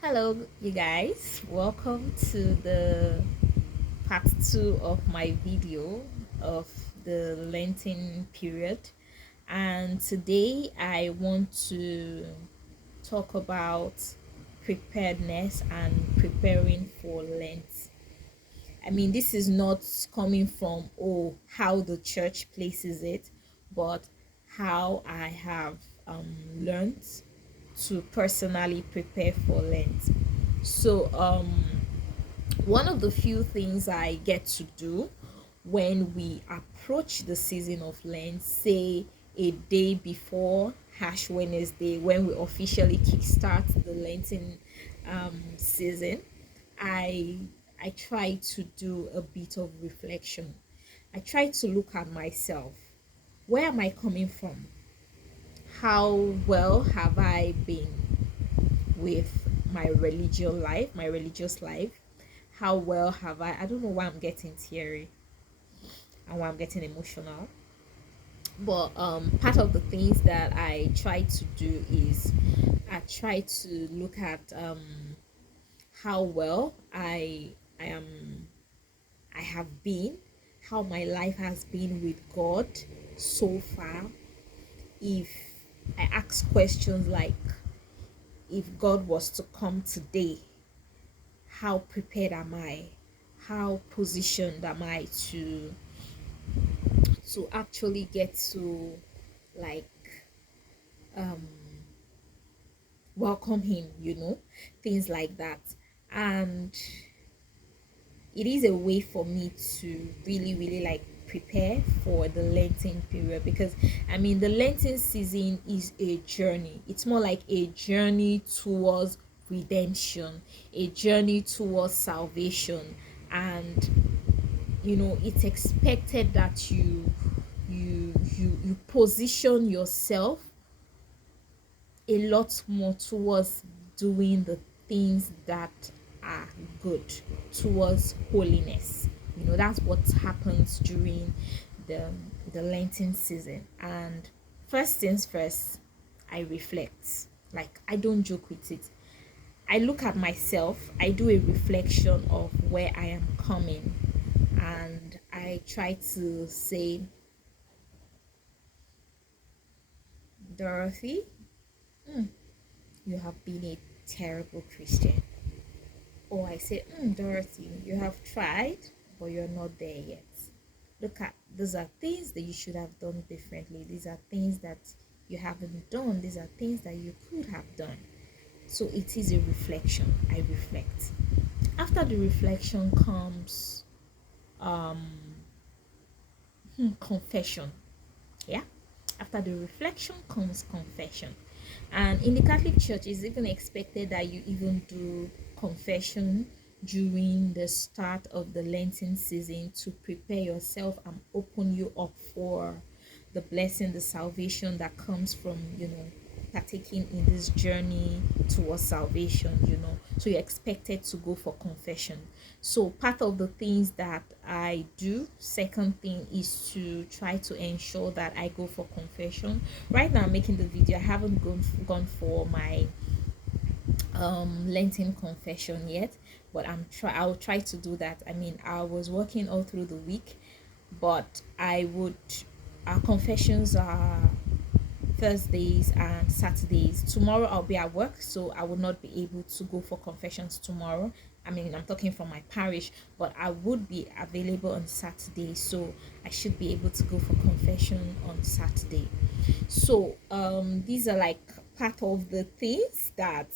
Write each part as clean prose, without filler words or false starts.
Hello, you guys. Welcome to the part 2 of my video of the Lenten period. And today I want to talk about preparedness and preparing for Lent. I mean, this is not coming from, how the church places it, but how I have learned to personally prepare for Lent. So, one of the few things I get to do when we approach the season of Lent, say a day before Ash Wednesday, when we officially kickstart the Lenten season, I I try to do a bit of reflection. I try to look at myself. Where am I coming from? How well have I been with my religious life? How well have I don't know why I'm getting teary and why I'm getting emotional. But part of the things that I try to do is I try to look at how well I am I have been, how my life has been with God so far. If I ask questions like, if God was to come today, how prepared am I? How positioned am I to actually get to, like, um welcome him, things like that. And it is a way for me to really really like prepare for the Lenten period, because I mean the Lenten season is a journey. It's more like a journey towards redemption, a journey towards salvation. And it's expected that you position yourself a lot more towards doing the things that are good, towards holiness. That's what happens during the the Lenten season. And first things first, I reflect. Like, I don't joke with it. I look at myself, I do a reflection of where I am coming, and I try to say, Dorothy, you have been a terrible Christian. Or I say, Dorothy, you have tried, but you're not there yet. Look at, these are things that you should have done differently. These are things that you haven't done. These are things that you could have done. So it is a reflection. I reflect. After the reflection comes confession. Yeah. After the reflection comes confession. And in the Catholic Church, it's even expected that you even do confession during the start of the Lenten season, to prepare yourself and open you up for the blessing, the salvation that comes from, partaking in this journey towards salvation. So you're expected to go for confession. So part of the things that I do, second thing, is to try to ensure that I go for confession. Right now I'm making the video, I haven't gone for my Lenten confession yet, but I'll try to do that. I mean, I was working all through the week, but I would our confessions are Thursdays and Saturdays. Tomorrow I'll be at work, so I will not be able to go for confessions tomorrow. I mean, I'm talking from my parish, but I would be available on Saturday, so I should be able to go for confession on Saturday. So these are like part of the things that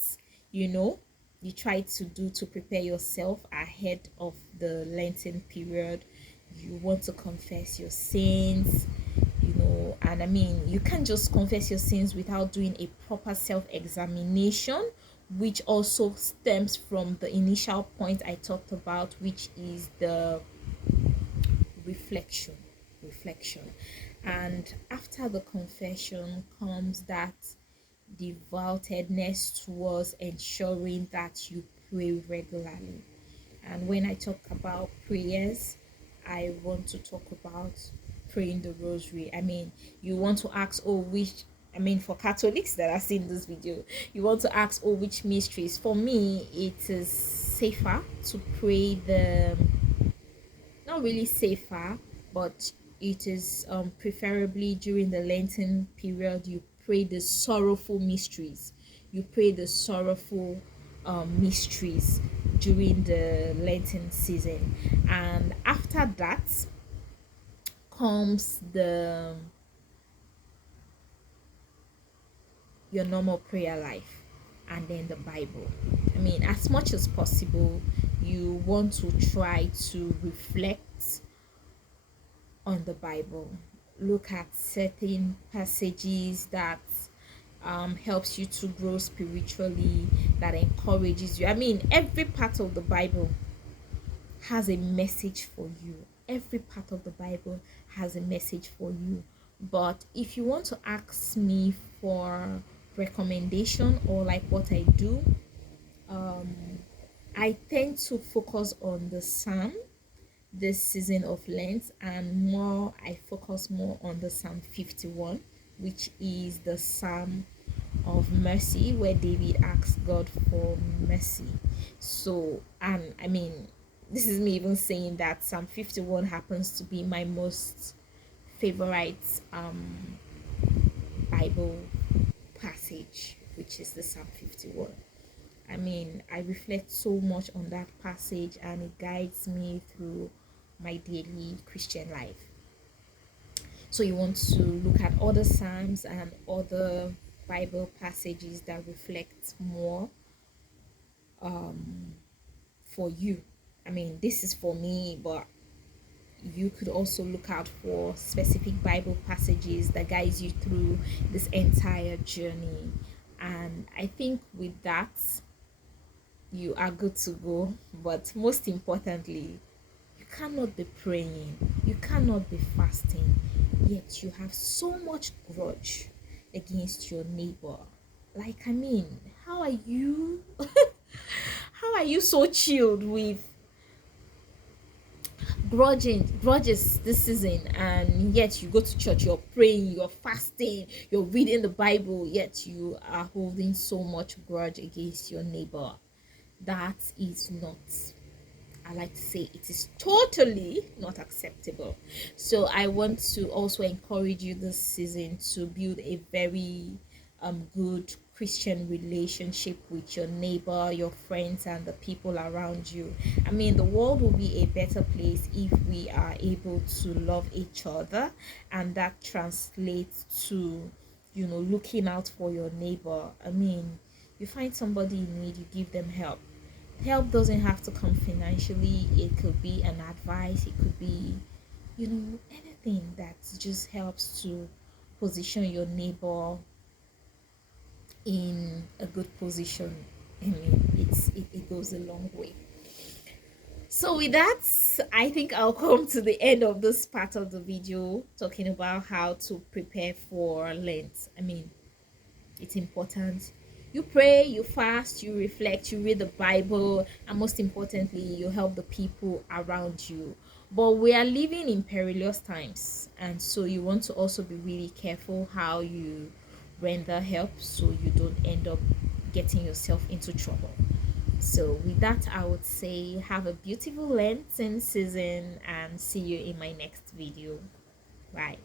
you know you try to do to prepare yourself ahead of the Lenten period. You want to confess your sins, and I mean, you can't just confess your sins without doing a proper self-examination, which also stems from the initial point I talked about, which is the reflection. reflection and after the confession comes that devoutedness towards ensuring that you pray regularly. And when I talk about prayers, I want to talk about praying the rosary. I mean, you want to ask, which I mean, for Catholics that are seeing this video, you want to ask, oh, which mysteries? For me, it is safer to pray the, not really safer, but it is preferably during the Lenten period, you pray the sorrowful mysteries. You pray the sorrowful mysteries during the Lenten season. And after that comes the your normal prayer life and then the Bible. I mean, as much as possible, you want to try to reflect on the Bible. Look at certain passages that helps you to grow spiritually, that encourages you. I mean, every part of the Bible has a message for you. Every part of the Bible has a message for you. But if you want to ask me for recommendation or like what I do, um, I tend to focus on the Psalm this season of Lent, and more I focus more on the Psalm 51, which is the Psalm of mercy, where David asks God for mercy. So, and I mean, this is me even saying that Psalm 51 happens to be my most favorite Bible passage, which is the Psalm 51. I mean, I reflect so much on that passage and it guides me through my daily Christian life. So you want to look at other Psalms and other Bible passages that reflect more for you. I mean, this is for me, but you could also look out for specific Bible passages that guides you through this entire journey. And I think with that, you are good to go. But most importantly, you cannot be praying, you cannot be fasting, yet you have so much grudge against your neighbor. Like, I mean, how are you? How are you so chilled with grudges this season, and yet you go to church, you're praying, you're fasting, you're reading the Bible, yet you are holding so much grudge against your neighbor? That is not, I like to say, it is totally not acceptable. So I want to also encourage you this season to build a very good Christian relationship with your neighbor, your friends, and the people around you. I mean, the world will be a better place if we are able to love each other, and that translates to, you know, looking out for your neighbor. I mean, you find somebody in need, you give them help. Help doesn't have to come financially, it could be an advice, it could be, you know, anything that just helps to position your neighbor in a good position. I mean, it goes a long way. So with that, I think I'll come to the end of this part of the video, talking about how to prepare for Lent. I mean, it's important. You pray, you fast, you reflect, you read the Bible, and most importantly, you help the people around you. But we are living in perilous times, and so you want to also be really careful how you render help so you don't end up getting yourself into trouble. So with that, I would say have a beautiful Lenten season and see you in my next video. Bye.